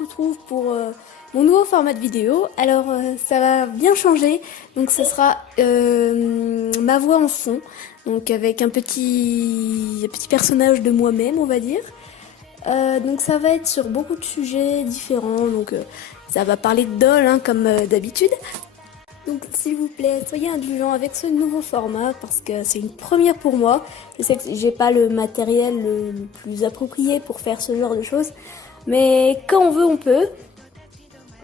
retrouve pour mon nouveau format de vidéo. Alors ça va bien changer, donc ce sera ma voix en fond, donc avec un petit personnage de moi-même, on va dire. Donc ça va être sur beaucoup de sujets différents, donc ça va parler de doll hein, comme d'habitude. Donc s'il vous plaît, soyez indulgents avec ce nouveau format parce que c'est une première pour moi. Je sais que j'ai pas le matériel le plus approprié pour faire ce genre de choses, mais quand on veut, on peut.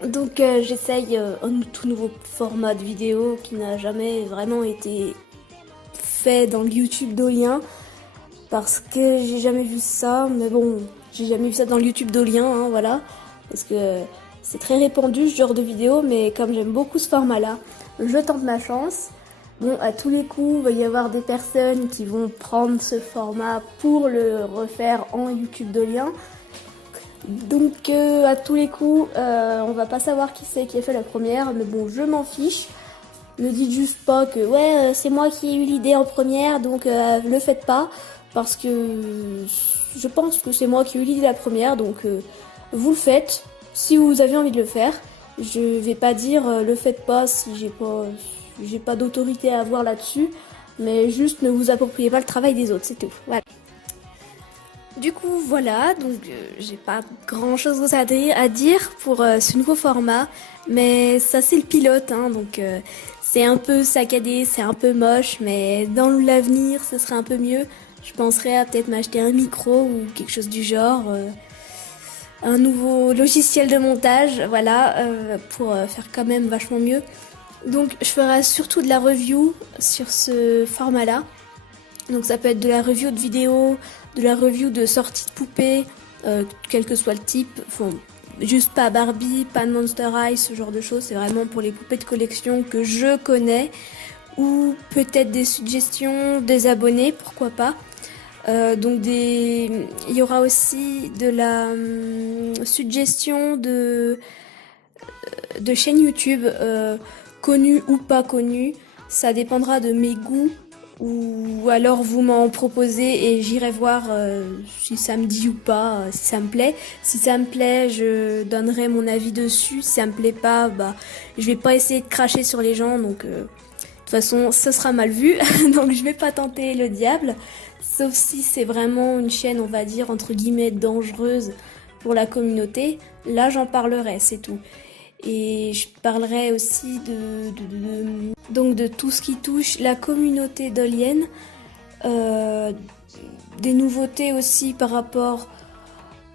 Donc j'essaye un tout nouveau format de vidéo qui n'a jamais vraiment été fait dans le YouTube d'Olien parce que j'ai jamais vu ça, mais bon, j'ai jamais vu ça dans le YouTube d'Olien, hein, voilà, parce que c'est très répandu ce genre de vidéo, mais comme j'aime beaucoup ce format-là, je tente ma chance. Bon, à tous les coups, il va y avoir des personnes qui vont prendre ce format pour le refaire en YouTube d'Olien. Donc à tous les coups, on va pas savoir qui c'est qui a fait la première, mais bon, je m'en fiche. Ne dites juste pas que ouais, c'est moi qui ai eu l'idée en première, donc le faites pas, parce que je pense que c'est moi qui ai eu l'idée la première, donc vous le faites si vous avez envie de le faire. Je vais pas dire le faites pas si j'ai pas d'autorité à avoir là-dessus, mais juste ne vous appropriez pas le travail des autres, c'est tout. Voilà. Du coup, voilà, donc j'ai pas grand chose à dire pour ce nouveau format, mais ça c'est le pilote, hein, donc c'est un peu saccadé, c'est un peu moche, mais dans l'avenir, ce serait un peu mieux. Je penserais à peut-être m'acheter un micro ou quelque chose du genre, un nouveau logiciel de montage, voilà, pour faire quand même vachement mieux. Donc je ferai surtout de la review sur ce format-là. Donc ça peut être de la review de vidéos, de la review de sorties de poupées, quel que soit le type. Enfin, juste pas Barbie, pas de Monster High, ce genre de choses. C'est vraiment pour les poupées de collection que je connais. Ou peut-être des suggestions des abonnés, pourquoi pas. Il y aura aussi de la suggestion de chaînes YouTube connues ou pas connues. Ça dépendra de mes goûts. Ou alors vous m'en proposez et j'irai voir si ça me dit ou pas, si ça me plaît. Si ça me plaît, je donnerai mon avis dessus. Si ça me plaît pas, bah je vais pas essayer de cracher sur les gens, donc de toute façon ce sera mal vu, donc je vais pas tenter le diable. Sauf si c'est vraiment une chaîne, on va dire entre guillemets dangereuse pour la communauté. Là j'en parlerai, c'est tout. Et je parlerai aussi de tout ce qui touche la communauté dolienne, des nouveautés aussi par rapport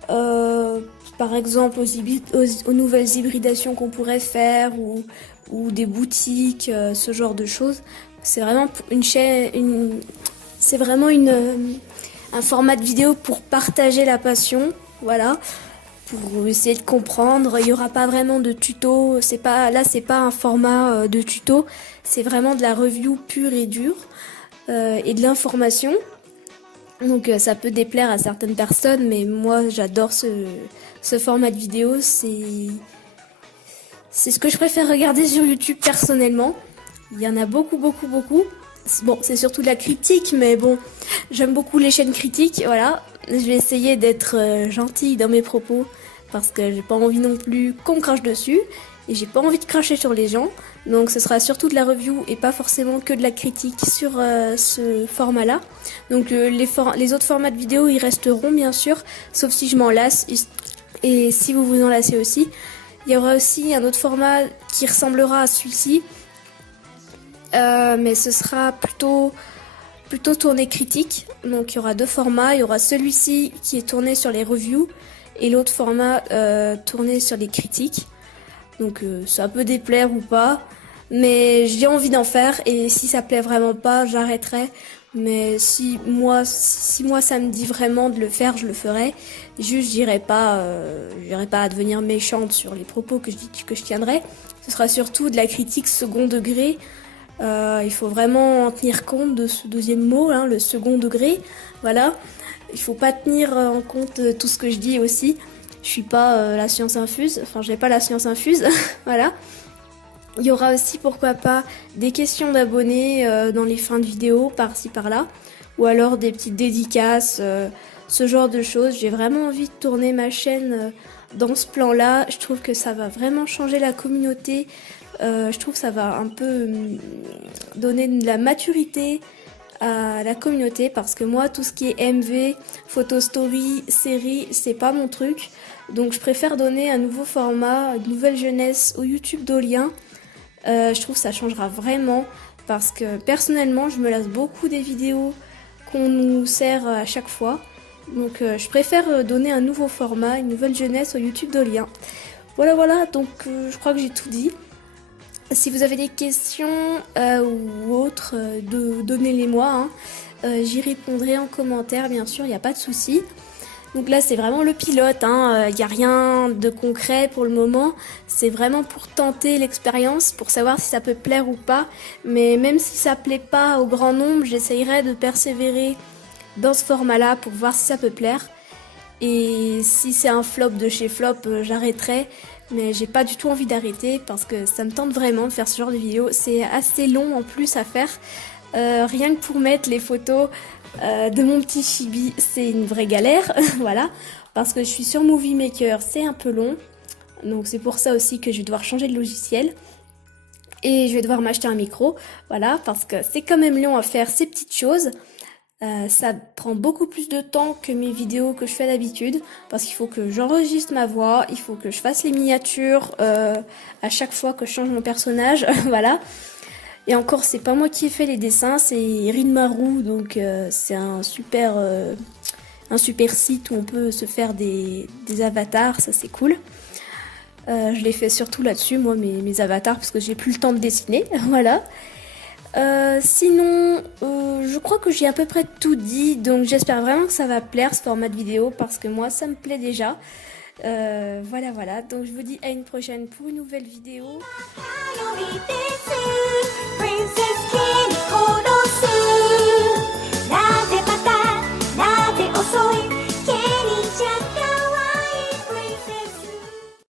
par exemple aux nouvelles hybridations qu'on pourrait faire ou des boutiques, ce genre de choses. C'est vraiment une chaîne, c'est vraiment un format de vidéo pour partager la passion, voilà. Pour essayer de comprendre, il y aura pas vraiment de tuto, c'est pas un format de tuto, c'est vraiment de la review pure et dure et de l'information. Donc ça peut déplaire à certaines personnes, mais moi j'adore ce format de vidéo, c'est ce que je préfère regarder sur YouTube personnellement. Il y en a beaucoup. Bon, c'est surtout de la critique, mais bon, j'aime beaucoup les chaînes critiques, voilà. Je vais essayer d'être gentille dans mes propos parce que j'ai pas envie non plus qu'on me crache dessus et j'ai pas envie de cracher sur les gens. Donc ce sera surtout de la review et pas forcément que de la critique sur ce format-là. Donc les autres formats de vidéo, ils resteront bien sûr, sauf si je m'en lasse et si vous vous en lassez aussi. Il y aura aussi un autre format qui ressemblera à celui-ci. Mais ce sera plutôt tourné critique. Donc il y aura deux formats. Il y aura celui-ci qui est tourné sur les reviews et l'autre format tourné sur les critiques. Donc ça peut déplaire ou pas, mais j'ai envie d'en faire et si ça plaît vraiment pas, j'arrêterai. Mais si moi ça me dit vraiment de le faire, je le ferai. Juste j'irai pas à devenir méchante sur les propos que je tiendrai. Ce sera surtout de la critique second degré. Il faut vraiment en tenir compte de ce deuxième mot, hein, le second degré. Voilà. Il faut pas tenir en compte tout ce que je dis aussi. Je suis pas la science infuse. Enfin, j'ai pas la science infuse. Voilà. Il y aura aussi, pourquoi pas, des questions d'abonnés dans les fins de vidéo, par-ci, par-là. Ou alors des petites dédicaces, ce genre de choses. J'ai vraiment envie de tourner ma chaîne dans ce plan-là. Je trouve que ça va vraiment changer la communauté. Je trouve que ça va un peu donner de la maturité à la communauté, parce que moi, tout ce qui est MV, photo story, série, c'est pas mon truc. Donc je préfère donner un nouveau format, une nouvelle jeunesse au YouTube d'Aulien. Je trouve que ça changera vraiment, parce que personnellement, je me lasse beaucoup des vidéos qu'on nous sert à chaque fois. Donc je préfère donner un nouveau format, une nouvelle jeunesse au YouTube d'Aulien. Voilà, donc je crois que j'ai tout dit. Si vous avez des questions ou autres, donnez-les-moi. Hein. J'y répondrai en commentaire, bien sûr, il n'y a pas de souci. Donc là, c'est vraiment le pilote. Il n'y a rien de concret pour le moment. C'est vraiment pour tenter l'expérience, pour savoir si ça peut plaire ou pas. Mais même si ça plaît pas au grand nombre, j'essayerai de persévérer dans ce format-là pour voir si ça peut plaire. Et si c'est un flop de chez flop, j'arrêterai. Mais j'ai pas du tout envie d'arrêter parce que ça me tente vraiment de faire ce genre de vidéo. C'est assez long en plus à faire. Rien que pour mettre les photos de mon petit chibi, c'est une vraie galère. Voilà. Parce que je suis sur Movie Maker, c'est un peu long. Donc c'est pour ça aussi que je vais devoir changer de logiciel. Et je vais devoir m'acheter un micro. Voilà, parce que c'est quand même long à faire ces petites choses. Ça prend beaucoup plus de temps que mes vidéos que je fais d'habitude, parce qu'il faut que j'enregistre ma voix, il faut que je fasse les miniatures à chaque fois que je change mon personnage, voilà. Et encore, c'est pas moi qui ai fait les dessins, c'est Rinmaru, donc c'est un super site où on peut se faire des avatars, ça c'est cool. Je l'ai fait surtout là-dessus, moi, mes avatars, parce que j'ai plus le temps de dessiner, voilà. Sinon, je crois que j'ai à peu près tout dit, donc j'espère vraiment que ça va plaire ce format de vidéo, parce que moi ça me plaît déjà. Voilà, donc je vous dis à une prochaine pour une nouvelle vidéo.